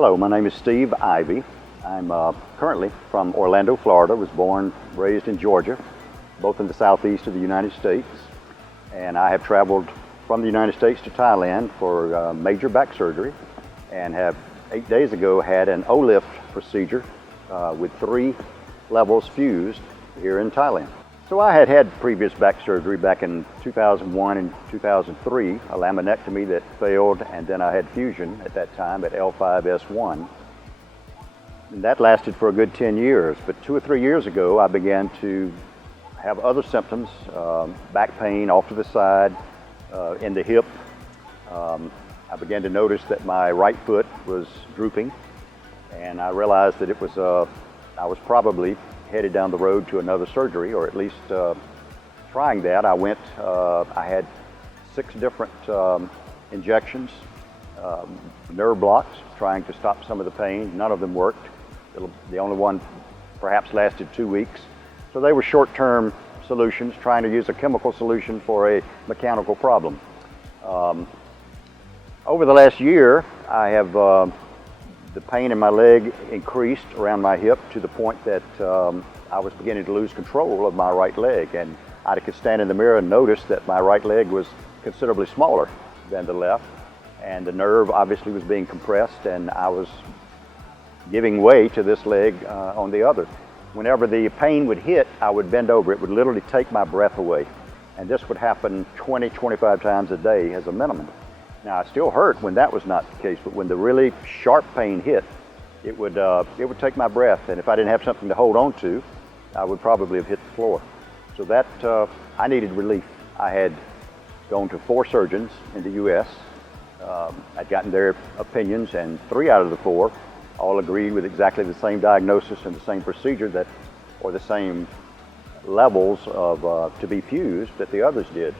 Hello, my name is Steve Ivy. I'm currently from Orlando, Florida. Was born, raised in Georgia, both in the southeast of the United States. And I have traveled from the United States to Thailand for major back surgery, and have 8 days ago had an OLIF procedure with 3 levels fused here in Thailand. So I had previous back surgery back in 2001 and 2003, a laminectomy that failed, and then I had fusion at that time at L5S1. And that lasted for a good 10 years, but 2 or 3 years ago I began to have other symptoms, back pain off to the side, in the hip. I began to notice that my right foot was drooping, and I realized that it was, I was probably headed down the road to another surgery, or at least trying that. I had 6 different injections, nerve blocks, trying to stop some of the pain. None of them worked. The only one perhaps lasted 2 weeks. So they were short-term solutions, trying to use a chemical solution for a mechanical problem. Over the last year, I have the pain in my leg increased around my hip to the point that I was beginning to lose control of my right leg, and I could stand in the mirror and notice that my right leg was considerably smaller than the left, and the nerve obviously was being compressed, and I was giving way to this leg on the other. Whenever the pain would hit, I would bend over. It would literally take my breath away, and this would happen 20, 25 times a day as a minimum. Now, it still hurt when that was not the case, but when the really sharp pain hit, it would take my breath, and if I didn't have something to hold on to, I would probably have hit the floor. So that, I needed relief. I had gone to 4 surgeons in the U.S. I'd gotten their opinions, and 3 out of the 4 all agreed with exactly the same diagnosis and the same procedure or the same levels of to be fused that the others did.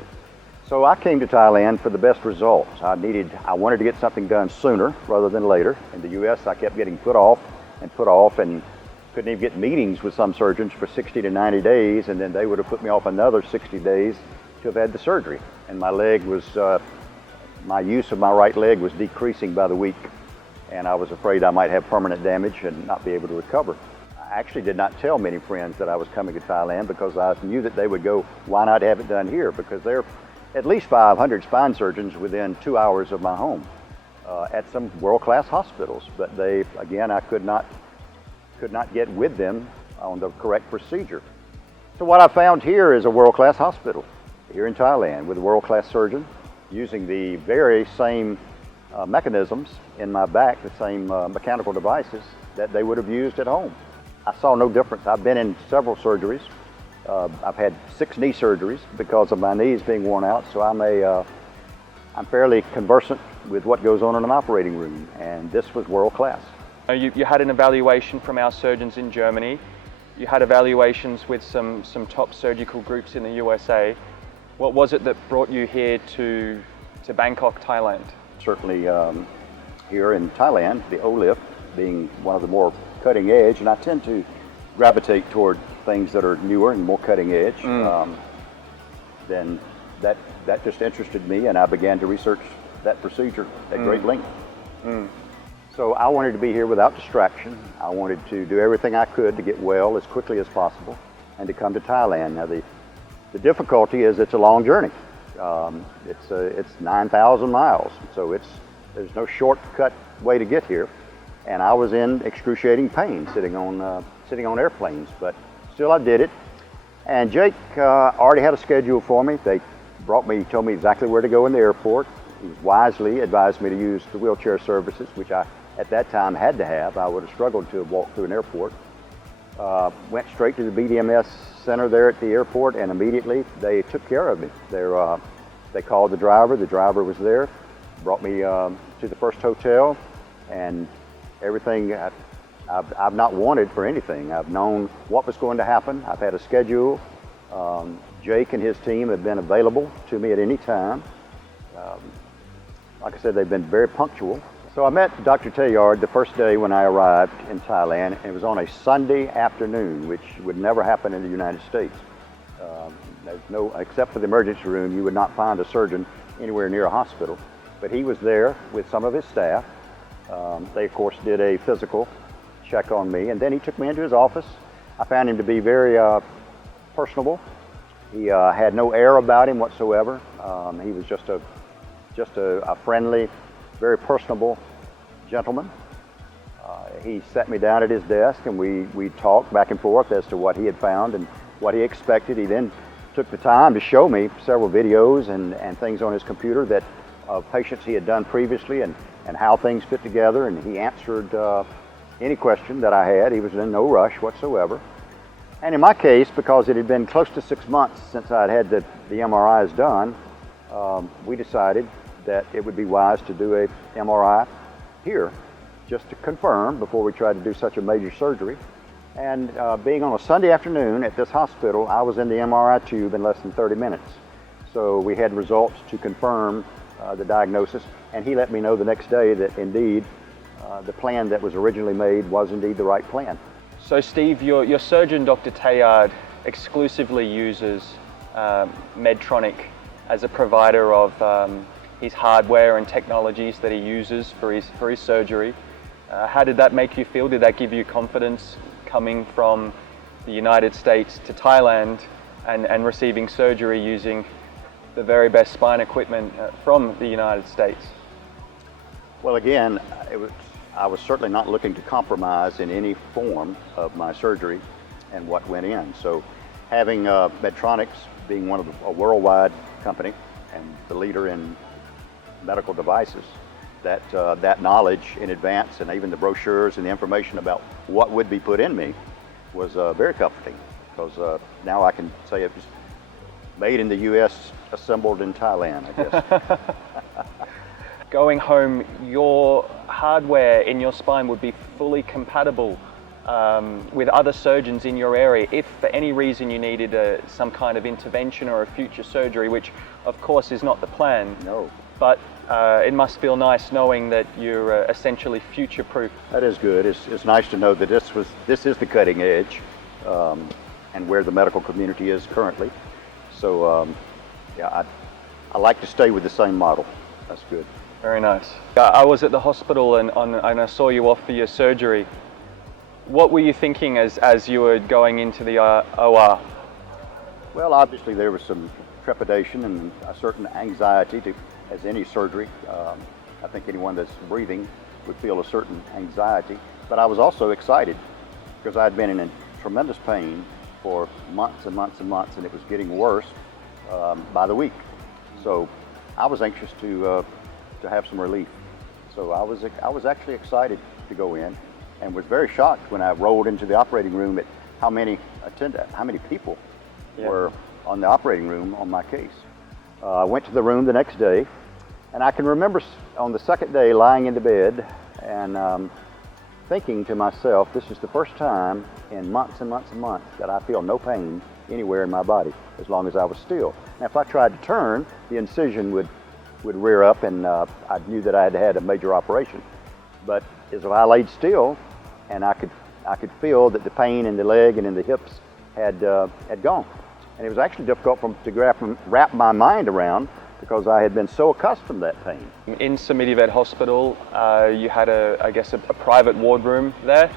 So I came to Thailand for the best results. I wanted to get something done sooner rather than later. In the U.S., I kept getting put off, and couldn't even get meetings with some surgeons for 60 to 90 days, and then they would have put me off another 60 days to have had the surgery. And my leg was, my use of my right leg was decreasing by the week, and I was afraid I might have permanent damage and not be able to recover. I actually did not tell many friends that I was coming to Thailand, because I knew that they would go, why not have it done here? Because there are at least 500 spine surgeons within 2 hours of my home at some world-class hospitals. But I could not get with them on the correct procedure. So what I found here is a world-class hospital here in Thailand with a world-class surgeon using the very same mechanisms in my back, the same mechanical devices that they would have used at home. I saw no difference. I've been in several surgeries. I've had 6 knee surgeries because of my knees being worn out, so I'm fairly conversant with what goes on in an operating room, and this was world class. You had an evaluation from our surgeons in Germany. You had evaluations with some top surgical groups in the USA. What was it that brought you here to Bangkok, Thailand? Certainly here in Thailand, the OLIF being one of the more cutting edge, and I tend to gravitate toward things that are newer and more cutting edge. Then that just interested me, and I began to research that procedure at great length. So I wanted to be here without distraction. I wanted to do everything I could to get well as quickly as possible and to come to Thailand. Now the difficulty is it's a long journey. It's 9,000 miles, so there's no shortcut way to get here. And I was in excruciating pain sitting on airplanes, but still I did it. And Jake already had a schedule for me. They told me exactly where to go in the airport. He wisely advised me to use the wheelchair services, which I at that time had to have. I would have struggled to have walked through an airport. Went straight to the BDMS center there at the airport, and immediately they took care of me. They called the driver was there, brought me to the first hotel, and everything. I've not wanted for anything. I've known what was going to happen. I've had a schedule. Jake and his team have been available to me at any time. Like I said, they've been very punctual. So I met Dr. Tayard the first day when I arrived in Thailand, and it was on a Sunday afternoon, which would never happen in the United States. Except for the emergency room, you would not find a surgeon anywhere near a hospital. But he was there with some of his staff, They, of course, did a physical check on me, and then he took me into his office. I found him to be very personable. He had no air about him whatsoever. He was just a friendly, very personable gentleman. He sat me down at his desk, and we talked back and forth as to what he had found and what he expected. He then took the time to show me several videos and things on his computer that of patients he had done previously and how things fit together, and he answered any question that I had. He was in no rush whatsoever. And in my case, because it had been close to 6 months since I had had the MRIs done, we decided that it would be wise to do a MRI here, just to confirm before we tried to do such a major surgery. And being on a Sunday afternoon at this hospital, I was in the MRI tube in less than 30 minutes. So we had results to confirm the diagnosis, and he let me know the next day that indeed the plan that was originally made was indeed the right plan. So Steve, your surgeon, Dr. Tayard, exclusively uses Medtronic as a provider of his hardware and technologies that he uses for his surgery. How did that make you feel? Did that give you confidence coming from the United States to Thailand and receiving surgery using the very best spine equipment from the United States? Well, again, I was certainly not looking to compromise in any form of my surgery and what went in. So having Medtronic being a worldwide company and the leader in medical devices, that knowledge in advance and even the brochures and the information about what would be put in me was very comforting, because now I can say it was made in the U.S., assembled in Thailand, I guess. Going home, your hardware in your spine would be fully compatible with other surgeons in your area if for any reason you needed some kind of intervention or a future surgery, which of course is not the plan. No. But it must feel nice knowing that you're essentially future-proof. That is good. It's nice to know that this is the cutting edge and where the medical community is currently. So yeah, I like to stay with the same model. That's good. Very nice. I was at the hospital and I saw you off for your surgery. What were you thinking as you were going into the OR? Well, obviously there was some trepidation and a certain anxiety as any surgery. I think anyone that's breathing would feel a certain anxiety, but I was also excited because I had been in tremendous pain for months and months and months, and it was getting worse by the week. So I was anxious to have some relief. So I was actually excited to go in, and was very shocked when I rolled into the operating room at how many people were on the operating room on my case. I went to the room the next day, and I can remember on the second day lying in the bed and thinking to myself, this is the first time in months and months and months that I feel no pain anywhere in my body as long as I was still. Now, if I tried to turn, the incision would rear up, and I knew that I had had a major operation. But as I laid still, and I could feel that the pain in the leg and in the hips had gone. And it was actually difficult to wrap my mind around, because I had been so accustomed to that pain. In Samitivet Hospital, you had I guess a private wardroom there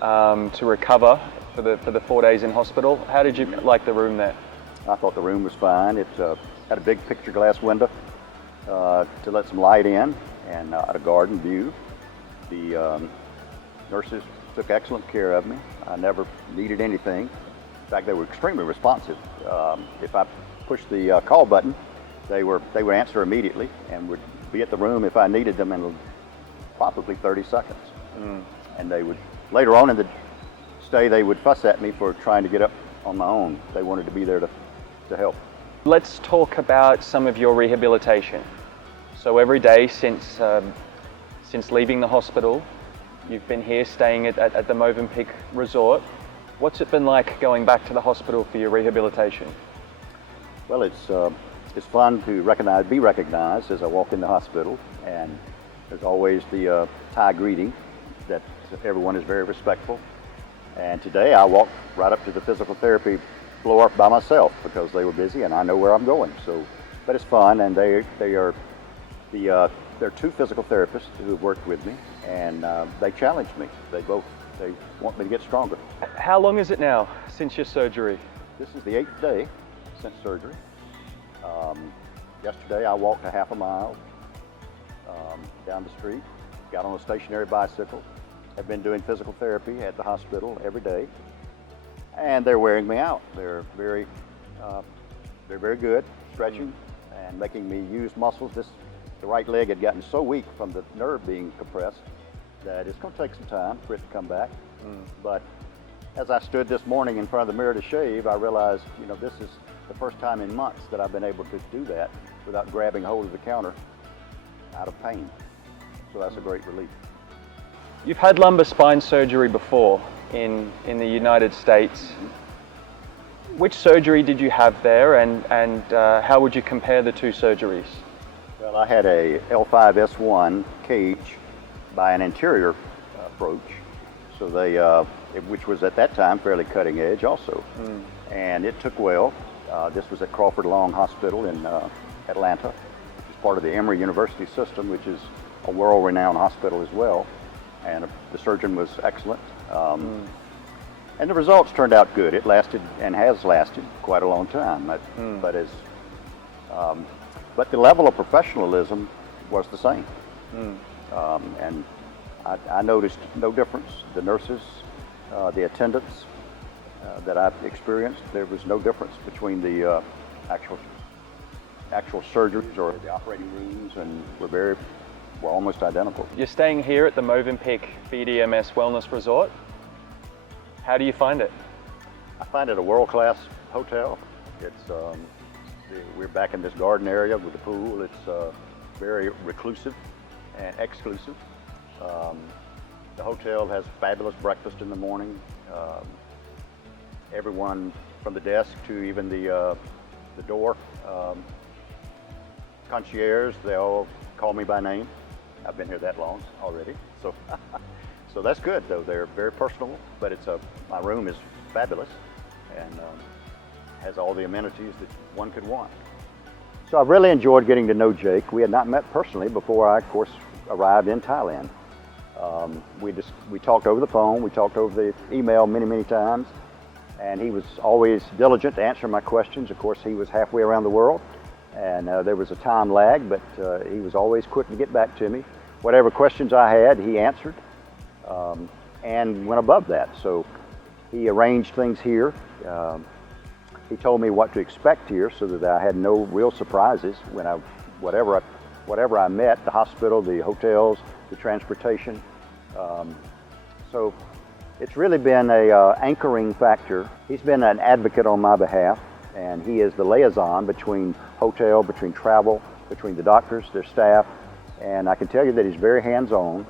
to recover for the 4 days in hospital. How did you like the room there? I thought the room was fine. It had a big picture glass window to let some light in, and had a garden view. The nurses took excellent care of me. I never needed anything. In fact, they were extremely responsive. If I pushed the call button, they would answer immediately and would be at the room if I needed them in probably 30 seconds. And they would, later on in the stay, they would fuss at me for trying to get up on my own. They wanted to be there to help. Let's talk about some of your rehabilitation. So every day since leaving the hospital, you've been here staying at the Movenpick Resort. What's it been like going back to the hospital for your rehabilitation? Well, it's fun to be recognized as I walk in the hospital, and there's always the Thai greeting that everyone is very respectful. And today I walked right up to the physical therapy floor by myself because they were busy and I know where I'm going. So, but it's fun, and there are two physical therapists who have worked with me, and they challenged me. They want me to get stronger. How long is it now since your surgery? This is the 8th day since surgery. Yesterday I walked a half a mile down the street, got on a stationary bicycle, have been doing physical therapy at the hospital every day, and they're wearing me out. They're very good, stretching and making me use muscles. The right leg had gotten so weak from the nerve being compressed that it's going to take some time for it to come back. But as I stood this morning in front of the mirror to shave, I realized, this is the first time in months that I've been able to do that without grabbing hold of the counter out of pain. So that's a great relief. You've had lumbar spine surgery before in the United States. Which surgery did you have there, and how would you compare the two surgeries? Well, I had a L5-S1 cage by an anterior approach, so which was at that time fairly cutting edge also. And it took well. This was at Crawford Long Hospital in Atlanta, which is part of the Emory University system, which is a world-renowned hospital as well. And the surgeon was excellent. And the results turned out good. It lasted and has lasted quite a long time. But the level of professionalism was the same. And I noticed no difference. The nurses, the attendants that I've experienced, there was no difference between the actual surgeries or the operating rooms, and were almost identical. You're staying here at the Movenpick BDMS Wellness Resort. How do you find it? I find it a world-class hotel. We're back in this garden area with the pool. It's very reclusive and exclusive. The hotel has fabulous breakfast in the morning. Everyone from the desk to even the door concierge, they all call me by name. I've been here that long already, so so that's good though. They're very personal, but my room is fabulous and has all the amenities that one could want. So I've really enjoyed getting to know Jake. We had not met personally before I, of course, arrived in Thailand. We talked over the phone, we talked over the email many times, and he was always diligent to answer my questions. Of course, he was halfway around the world, and there was a time lag, but he was always quick to get back to me. Whatever questions I had, he answered, and went above that. So he arranged things here. He told me what to expect here so that I had no real surprises when whatever I met, the hospital, the hotels, the transportation. So it's really been a anchoring factor. He's been an advocate on my behalf, and he is the liaison between travel, between the doctors, their staff, and I can tell you that he's very hands-on,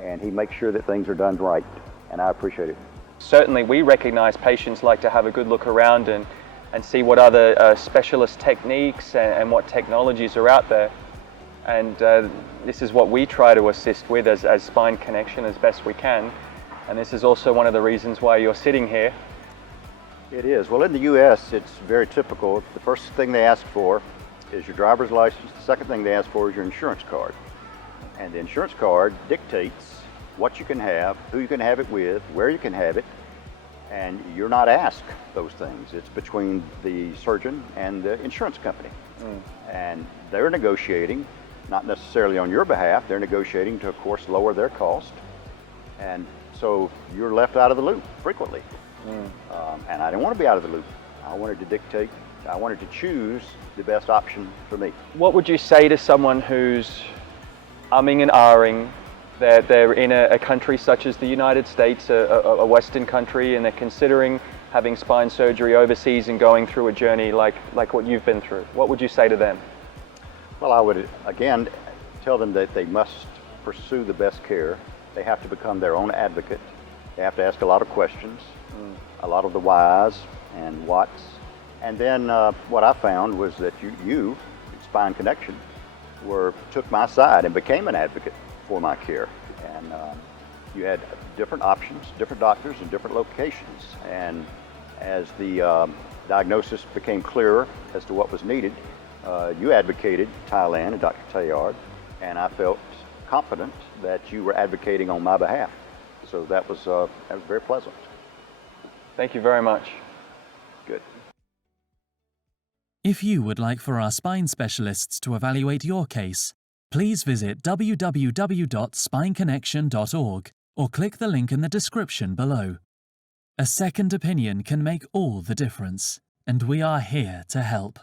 and he makes sure that things are done right, and I appreciate it. Certainly, we recognize patients like to have a good look around and see what other specialist techniques and what technologies are out there. And this is what we try to assist with as Spine Connection as best we can. And this is also one of the reasons why you're sitting here. It is. Well, in the U.S., it's very typical. The first thing they ask for is your driver's license. The second thing they ask for is your insurance card. And the insurance card dictates what you can have, who you can have it with, where you can have it, and you're not asked those things. It's between the surgeon and the insurance company. And they're negotiating, not necessarily on your behalf, they're negotiating to, of course, lower their cost. And so you're left out of the loop frequently. And I didn't want to be out of the loop. I wanted to choose the best option for me. What would you say to someone who's umming and ahhing? They're in a country such as the United States, a Western country, and they're considering having spine surgery overseas and going through a journey like what you've been through. What would you say to them? Well, I would, again, tell them that they must pursue the best care. They have to become their own advocate. They have to ask a lot of questions, a lot of the whys and whats. And then what I found was that you Spine Connection, took my side and became an advocate for my care. And you had different options, different doctors in different locations. And as the diagnosis became clearer as to what was needed, you advocated Thailand and Dr. Tayard, and I felt confident that you were advocating on my behalf. So that was very pleasant. Thank you very much. Good. If you would like for our spine specialists to evaluate your case, please visit www.spineconnection.org or click the link in the description below. A second opinion can make all the difference, and we are here to help.